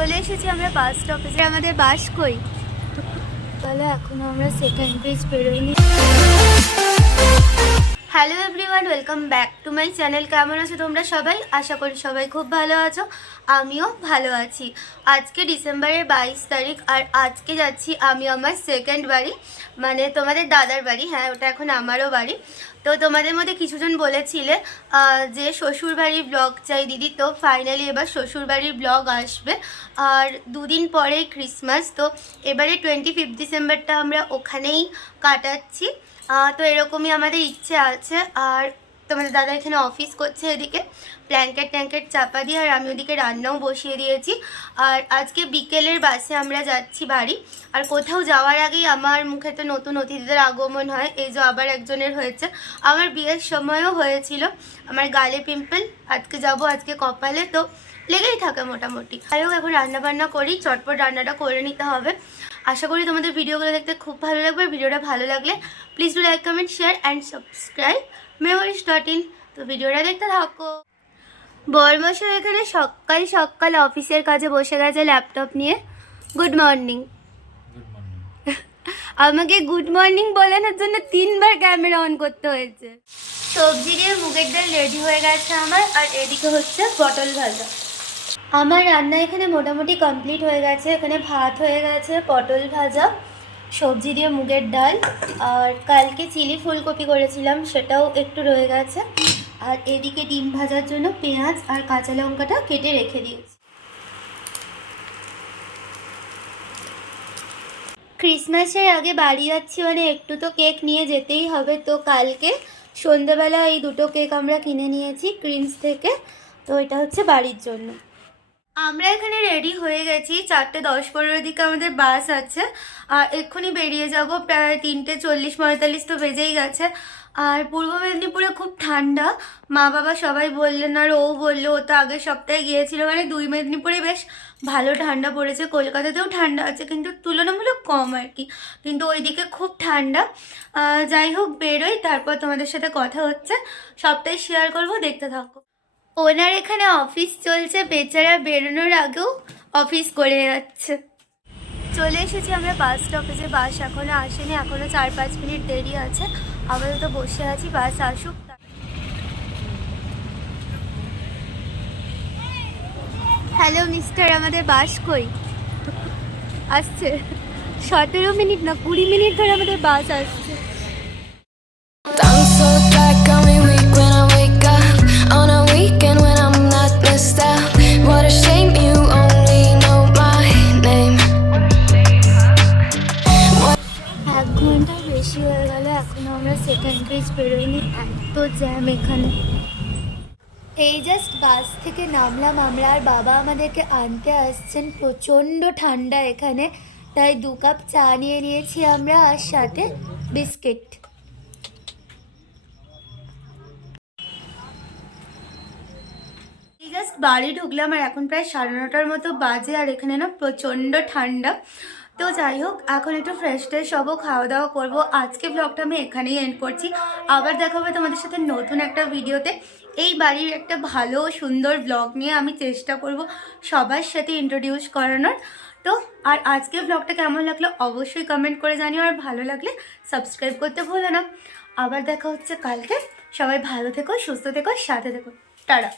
চলে এসেছি আমরা বাস স্টপেজে। আমাদের বাস কই? তাহলে এখনো আমরা সেকেন্ড পেজ বেরোইনি। Hello everyone, welcome back to my channel. কেমন আছো তোমরা সবাই? আশা করি সবাই খুব ভালো আছো, আমিও ভালো আছি। আজকে ডিসেম্বরের 22 তারিখ, আর আজকে যাচ্ছি আমি আমার সেকেন্ড বাড়ি, মানে তোমাদের দাদার বাড়ি। হ্যাঁ, ওটা এখন আমারও বাড়ি। তো তোমাদের মধ্যে কিছুজন বলেছিলে যে শ্বশুরবাড়ির ব্লগ চাই দিদি, তো ফাইনালি এবার শ্বশুরবাড়ির ব্লগ আসবে। আর দুদিন পরেই ক্রিসমাস, তো এবারে 25 ডিসেম্বরটা আমরা ওখানেই কাটাচ্ছি। তো এরকমই আমাদের ইচ্ছে আছে। আর তোমাদের দাদা এখানে অফিস করছে, এদিকে ব্ল্যাঙ্কেট চাপা দিয়ে, আর আমি ওদিকে রান্নাও বসিয়ে দিয়েছি। আর আজকে বিকেলের বাসে আমরা যাচ্ছি বাড়ি। আর কোথাও যাওয়ার আগেই আমার মুখে তো নতুন অতিথিদের আগমন হয়। এই যে আবার একজনের হয়েছে, আমার বিয়ের সময়ও হয়েছিল। আমার গালে পিম্পল, আজকে যাব, আজকে কপালে, তো লেগেই থাকে মোটামুটি। যাই হোক, এখন রান্নাবান্না করি, চটপট রান্নাটা করে নিতে হবে। আশা করি তোমাদের ভিডিওগুলো দেখতে খুব ভালো লাগবে। ভিডিওটা ভালো লাগলে please do like, comment, share and subscribe memories.in। তো ভিডিওটা দেখতে থাকো। বরমশাই এখানে সকাল সকাল অফিসের কাজে বসে গেছে ল্যাপটপ নিয়ে। Good morning. আমাকে গুড মর্নিং বলানোর জন্য 3 বার ক্যামেরা অন করতে হয়েছে। সবজি দিয়ে মুগের ডাল রেডি হয়ে গেছে আমার, আর এদিকে হচ্ছে পটল ভাজা। আমার রান্না এখানে মোটামুটি কমপ্লিট হয়ে গেছে। এখানে ভাত হয়ে গেছে, পটল ভাজা, সবজি দিয়ে মুগের ডাল, আর কালকে চিলি ফুলকপি করেছিলাম সেটাও একটু রয়ে গেছে। আর এদিকে ডিম ভাজার জন্য পেঁয়াজ আর কাঁচা লঙ্কাটা কেটে রেখে দিয়েছি। ক্রিসমাসের আগে বাড়ি যাচ্ছি মানে একটু তো কেক নিয়ে যেতেই হবে। তো কালকে সন্ধ্যেবেলা এই দুটো কেক আমরা কিনে নিয়েছি ক্রিমস থেকে। তো এটা হচ্ছে বাড়ির জন্য। আমরা এখানে রেডি হয়ে গেছি, 4:10-15 দিকে আমাদের বাস আছে। আর এক্ষুনি বেরিয়ে যাব, প্রায় 3:40-45 তো বেজেই গেছে। আর পূর্ব মেদিনীপুরে খুব ঠান্ডা, মা বাবা সবাই বললেন, আর ও বললো, ও তো আগের সপ্তাহে গিয়েছিল। মানে 2 মেদিনীপুরে বেশ ভালো ঠান্ডা পড়েছে। কলকাতাতেও ঠান্ডা আছে, কিন্তু তুলনামূলক কম আর কি, কিন্তু ওইদিকে খুব ঠান্ডা। যাই হোক, বেরোই, তারপর তোমাদের সাথে কথা হচ্ছে, সবটাই শেয়ার করব, দেখতে থাকো। ওনার এখানে অফিস চলছে, বেচারা বেরোনোর আগেও অফিস করে যাচ্ছে। চলে এসেছি আমরা বাস স্টপেজে। বাস এখনো আসেনি, এখনো 4-5 মিনিট দেরি আছে। আপাতত বসে আছি, বাস আসুক। হ্যালো মিস্টার, আমাদের বাস কই? আসছে 17 মিনিট না 20 মিনিট ধরে আমাদের বাস আসছে। বেশি হয়ে গেল, এখনো আমরা সেকেন্ড পেজ বেরোইনি, এত জ্যাম এখানে। এই জাস্ট বাস থেকে নামলাম আমরা, আর বাবা আমাদেরকে আনতে আসছেন। প্রচণ্ড ঠান্ডা এখানে, তাই 2 কাপ চা নিয়ে নিয়েছি আমরা, আর সাথে বিস্কিট। এই জাস্ট বাড়ি ঢুকলাম, আর এখন প্রায় 9:30 মতো বাজে, আর এখানে না প্রচণ্ড ঠান্ডা। তো যাই হোক, এখন একটু ফ্রেশ হবো, খাওয়া দাওয়া করবো। আজকে ব্লগটা আমি এখানেই এন্ড করছি। আবার দেখা হবে তোমাদের সাথে নতুন একটা ভিডিওতে। এই বাড়ির একটা ভালো সুন্দর ব্লগ নিয়ে আমি চেষ্টা করব সবার সাথে ইন্ট্রোডিউস করানোর। তো আর আজকে ব্লগটা কেমন লাগলো অবশ্যই কমেন্ট করে জানিও, আর ভালো লাগলে সাবস্ক্রাইব করতে ভুলো না। আবার দেখা হচ্ছে কালকে। সবাই ভালো থেকো, সুস্থ থেকো, সাথে থেকো। টাটা।